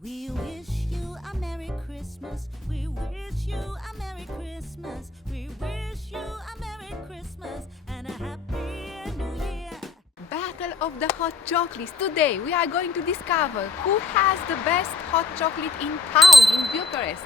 We wish you a Merry Christmas. We wish you a Merry Christmas. We wish you a Merry Christmas and a Happy New Year. Battle of the hot chocolates. Today we are going to discover who has the best hot chocolate in town, in Bucharest.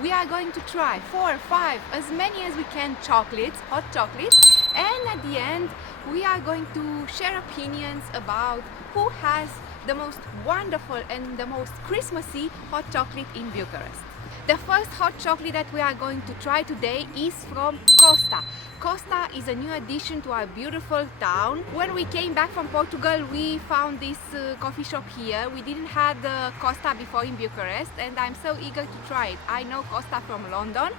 We are going to try 4, 5, as many as we can chocolates, hot chocolates, and at the end we are going to share opinions about who has the most wonderful and the most Christmassy hot chocolate in Bucharest. The first hot chocolate that we are going to try today is from Costa. Costa is a new addition to our beautiful town. When we came back from Portugal, we found this coffee shop here. We didn't have the Costa before in Bucharest, and I'm so eager to try it. I know Costa from London.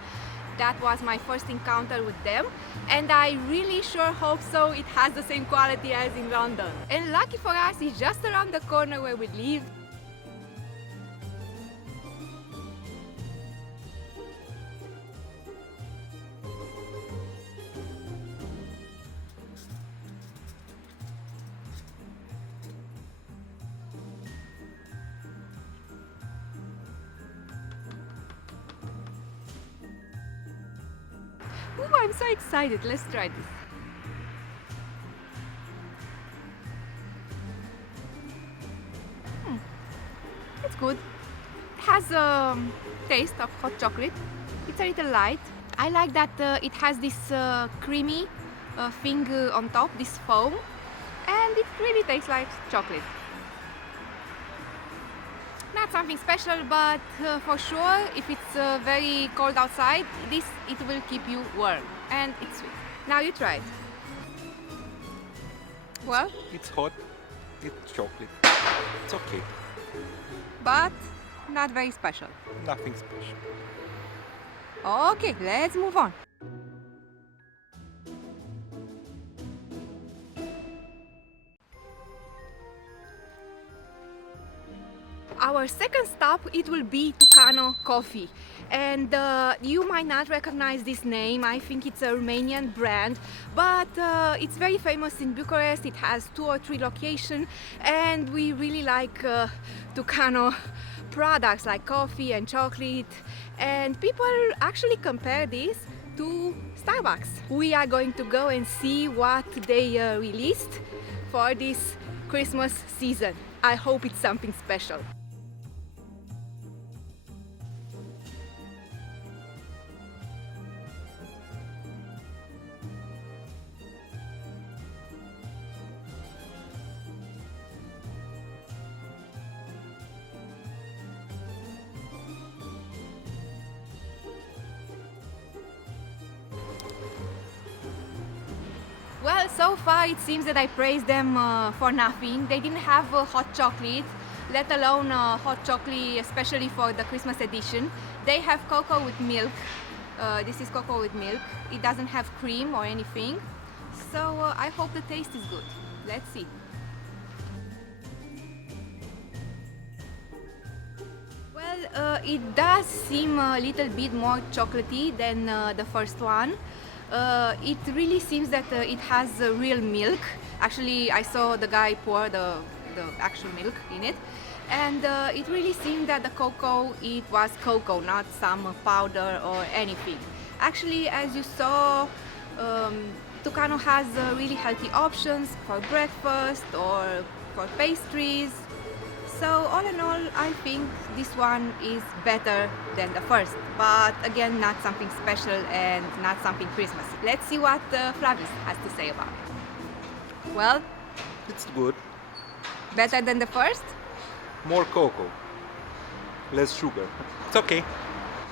That was my first encounter with them, and I really sure hope so it has the same quality as in London. And lucky for us, it's just around the corner where we live. Ooh, I'm so excited. Let's try this. It's good. It has a taste of hot chocolate. It's a little light. I like that it has this creamy thing on top, this foam, and it really tastes like chocolate. Not something special, but for sure, if it's very cold outside, it will keep you warm, and it's sweet. Now you try it. Well, It's hot, it's chocolate. It's okay, but not very special. nothing special. Okay, let's move on. Our second stop, it will be Tucano coffee, and you might not recognize this name. I think it's a Romanian brand, but it's very famous in Bucharest. It has 2 or 3 locations, and we really like Tucano products like coffee and chocolate, and people actually compare this to Starbucks. We are going to go and see what they released for this Christmas season. I hope it's something special. Well, so far it seems that I praised them for nothing. They didn't have hot chocolate, let alone hot chocolate, especially for the Christmas edition. They have cocoa with milk. This is cocoa with milk. It doesn't have cream or anything. So I hope the taste is good. Let's see. Well, it does seem a little bit more chocolatey than the first one. It really seems that it has real milk. Actually, I saw the guy pour the actual milk in it, and it really seemed that the cocoa, it was cocoa, not some powder or anything. Actually, as you saw, Tucano has really healthy options for breakfast or for pastries. So all in all, I think this one is better than the first, but again, not something special and not something Christmas. Let's see what Flavius has to say about it. Well, It's good. better than the first, More cocoa, less sugar. It's okay.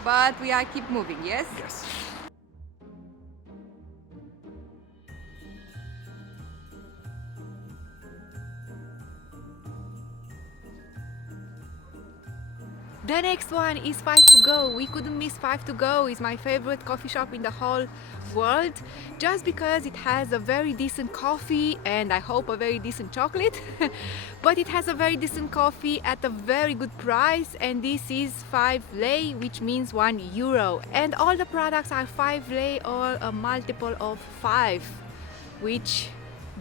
but we are keep moving, yes? Yes. The next one is 5 to Go. We couldn't miss 5 to Go. It's my favorite coffee shop in the whole world, just because it has a very decent coffee and I hope a very decent chocolate. But it has a very decent coffee at a very good price, and this is 5 lei, which means €1. And all the products are 5 lei or a multiple of 5, which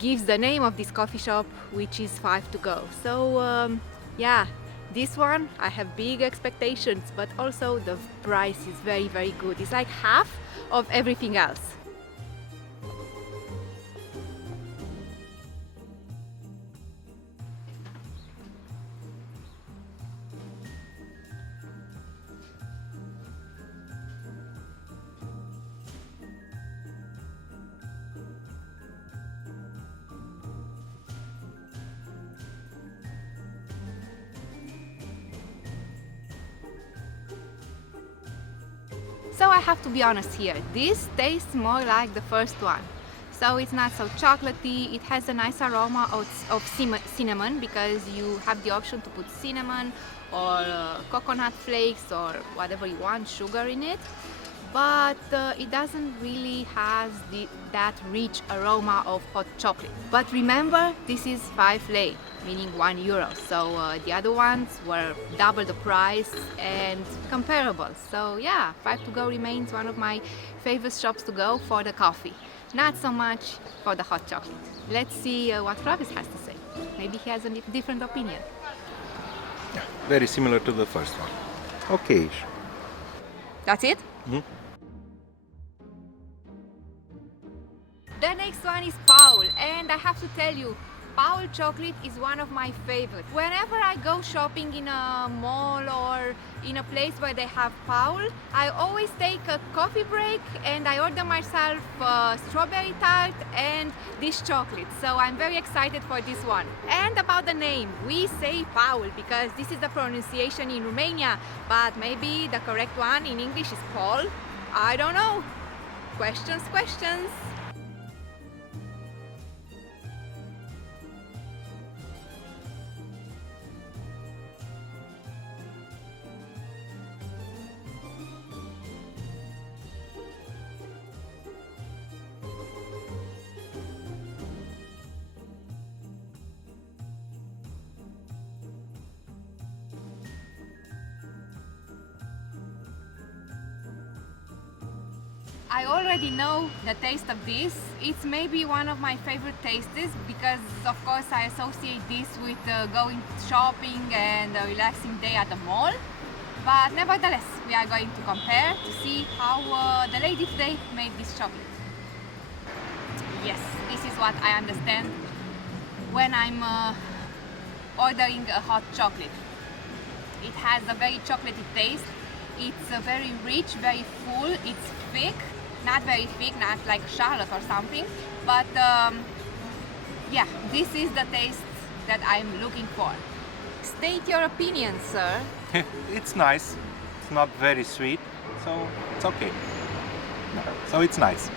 gives the name of this coffee shop, which is 5 to Go. So yeah, This one, I have big expectations, but also the price is very, very good. It's like half of everything else. So I have to be honest here, this tastes more like the first one. So it's not so chocolatey, it has a nice aroma of cinnamon, because you have the option to put cinnamon or coconut flakes or whatever you want, sugar in it. But it doesn't really has that rich aroma of hot chocolate. But remember, this is 5 lei, meaning €1. So the other ones were double the price and comparable. So yeah, 5 to go remains one of my favorite shops to go for the coffee. Not so much for the hot chocolate. Let's see what Travis has to say. Maybe he has a different opinion. Yeah, very similar to the first one. Okay. That's it? Mm-hmm. The next one is Powell, and I have to tell you, Powell chocolate is one of my favorites. Whenever I go shopping in a mall or in a place where they have Powell, I always take a coffee break and I order myself strawberry tart and this chocolate. So I'm very excited for this one. And about the name, we say Powell because this is the pronunciation in Romania, but maybe the correct one in English is Paul. I don't know. Questions, questions. I already know the taste of this. It's maybe one of my favorite tastes because of course I associate this with going shopping and a relaxing day at the mall. But nevertheless, we are going to compare to see how the lady today made this chocolate. Yes, this is what I understand when I'm ordering a hot chocolate. It has a very chocolatey taste. It's very rich, very full, it's thick. Not very thick, not like Charlotte or something, but yeah, this is the taste that I'm looking for. State your opinion, sir. It's nice. It's not very sweet, so it's okay. No, so it's nice.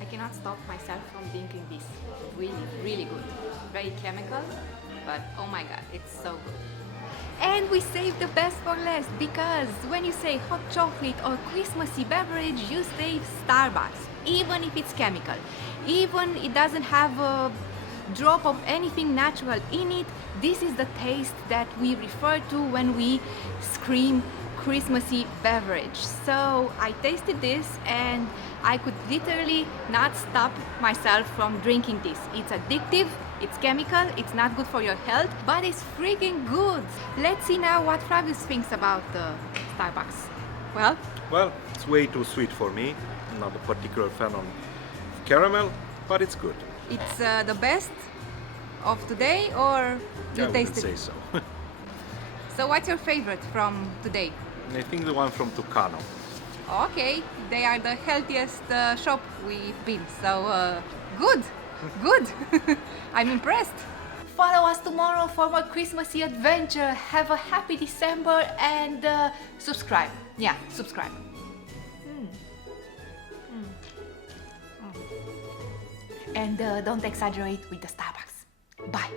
I cannot stop myself from drinking this. Really, really good. Very chemical, but oh my god, it's so good. And we saved the best for last because when you say hot chocolate or Christmassy beverage, you say Starbucks. Even if it's chemical, even it doesn't have a drop of anything natural in it, this is the taste that we refer to when we scream Christmassy beverage. So I tasted this and I could literally not stop myself from drinking this. It's addictive, it's chemical, it's not good for your health, but it's freaking good. Let's see now what Travis thinks about Starbucks. Well, it's way too sweet for me. I'm not a particular fan of caramel, but it's good. It's the best of today, or you I wouldn't tasted say it? so. So what's your favorite from today? I think the one from Tucano. Okay, they are the healthiest shop we've been, so good, good. I'm impressed. Follow us tomorrow for more Christmassy adventure. Have a happy December and subscribe. Yeah, subscribe. And don't exaggerate with the Starbucks. Bye.